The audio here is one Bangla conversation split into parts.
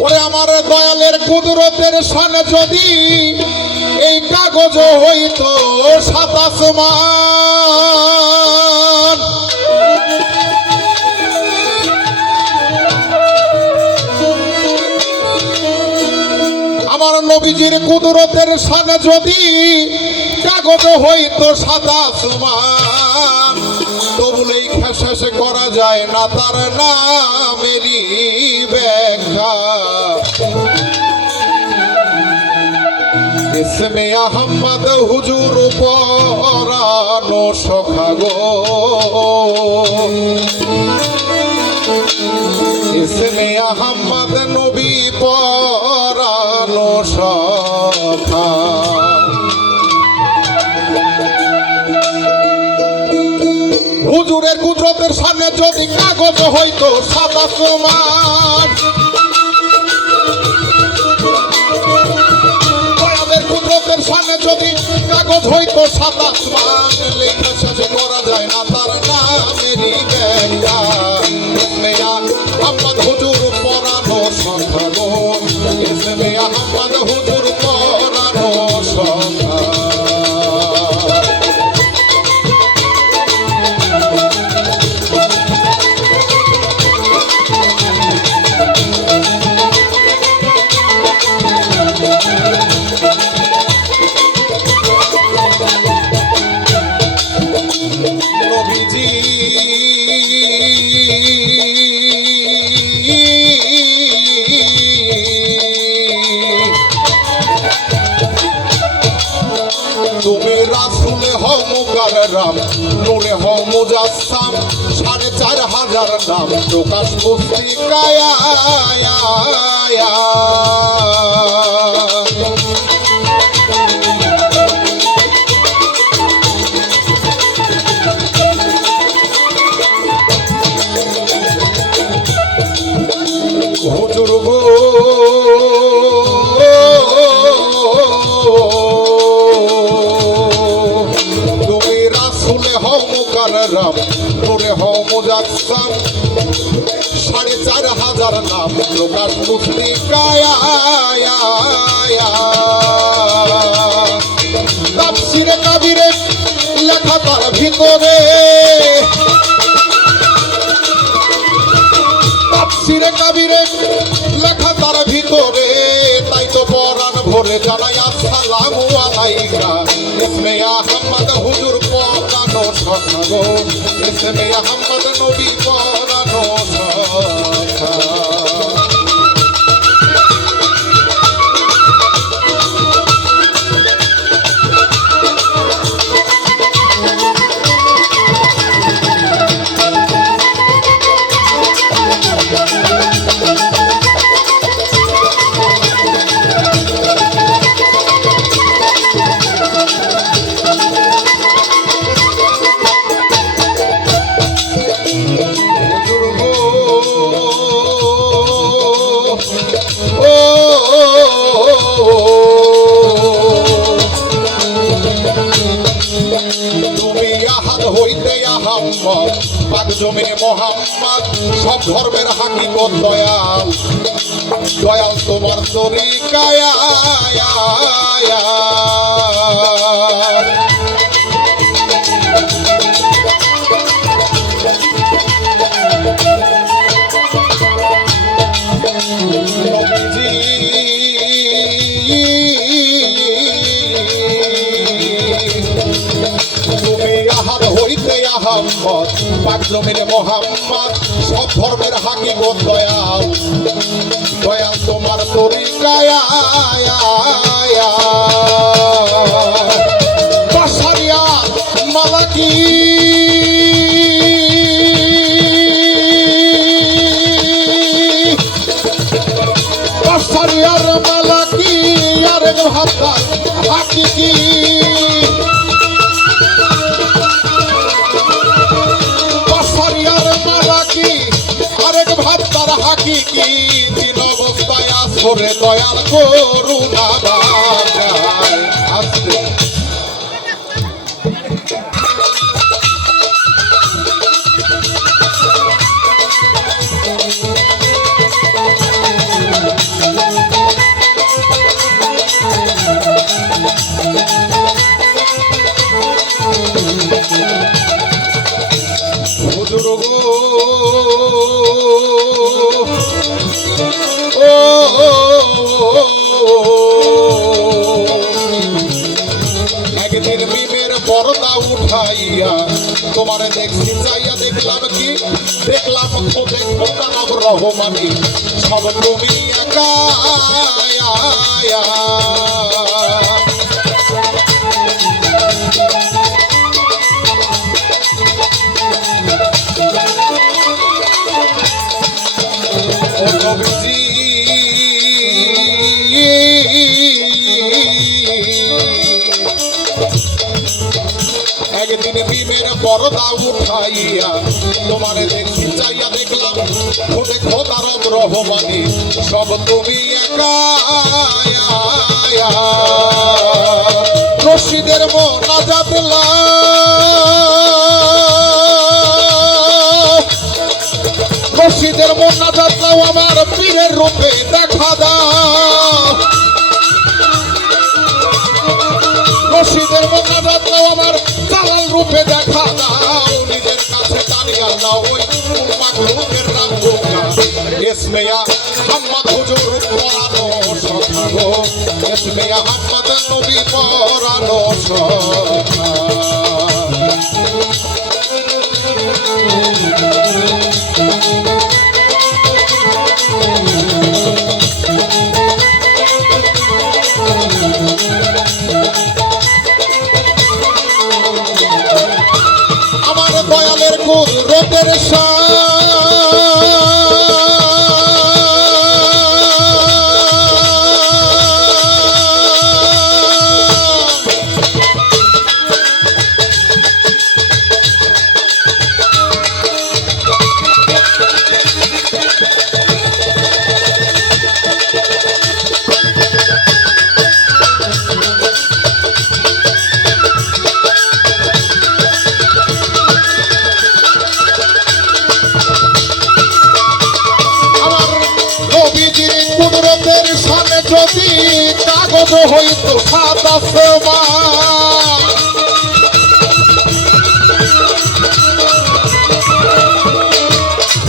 ওরে আমার দয়ালের কুদরতের শান যদি এই কাগজ হইতো সাত আসমান, আমার নবীজির কুদরতের শান যদি কাগজ হইতো সাত আসমান, তবুলেই শেষ করা যায় না তার নামেরই ব্যাখ্যা। ইসমে আহমদ হুজুর পরানো সখাগো, ইসমে আহমদ নবী পরানো সখা। হুজুরের কুদরতের সামনে যদি কাগজ হইতো সাত আসমান, দয়ালের কুদরতের সামনে যদি কাগজ হইতো সাত আসমান, লেখা শেষ করা যায় না তার নামেরই ব্যাখ্যা। ইসমে আহমদ হুজুর পরানো সখা গো, ইসমে আহমদ হুজুর পরানো সখা। তুমি রাসূলে হও মুকাররম, নূরে হও মুজাসসাম, ৪৫০০ নাম প্রকাশ পুস্তিকায়। হুজুর গো তুমি রাসূলে হও মুকাররম, নূরে হও মুজাসসাম, ৪৫০০ নাম প্রকাশ পুস্তিকায়। তাফসীরে কাবীরে লেখা তার ভিতরে, তাফসীরে কাবীরে লেখা তার ভিতরে, তাই তো পরাণ ভরে জানাই আসসালামু আলাইকা। ইসমে আহমদ হুজুর পরানো সখা গো, ইসমে আহমদ নবী পরানো সখা। তুমি আহাদ হইতে আহম্মদ, পাক জমিনে মোহাম্মদ, সব ধর্মের হাকিকত দয়াল, দয়াল তোমার তরিকায়। আহম্মদ, পাক জমিনে মোহাম্মদ, সব ধর্মের হাকিকত দয়াল, দয়াল তোমার তরিকায়। বাশারিয়াত মালাকি বাশারিয়ার মালাকি আর হাক্কা হাকিকি, আরেক ভাবতার হাকিকি, তিন অবস্থায় আসরে দয়াল করুণা বাগায়। আসতে ও একদিন মিমের পর্দা উঠাইয়া তোমারে দেখছি চাইয়া দেখলাম কি দেখলাম খোদে খোদার রহমানি সব তুমি একা ও নবীজি একদিন বিমের পর্দা উঠাইয়া তোমারে দেখি চাইয়া দেখলাম খোদে খোদার রহমানি সব তুমি একা রশিদের মোনাজাত রশিদের মোনাজাত আমার পীরের রূপে দেখা দাও রশিদের মোনাজাত আমার জালাল রূপে দেখা দাও নিজের কাছে দাঁড়িয়ে দাও ওই মাগলুকের রাঙ্গুকা ইসমিয়া মোহাম্মদ হুজুর পরানো কথা গো ইসমিয়া মোহাম্মদ নবী পরানো কথা আমার দয়ালের কুদরতের কুদরতের সামনে যদি কাগজ হইত সাদা সমান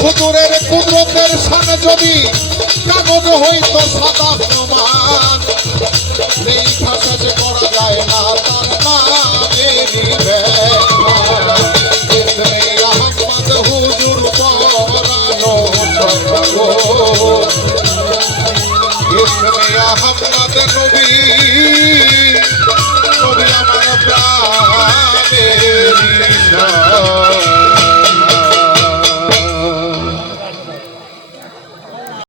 হুজুরের কুদরতের সামনে যদি কাগজ হইত সাদা সমান এই ভাষা যে করা যায় না তার নামেরই ব্যাখ্যা আহমদ হুজুর পরানো ইসমিয়া মোহাম্মদ নবী নবী আমার প্রাণের ঈশা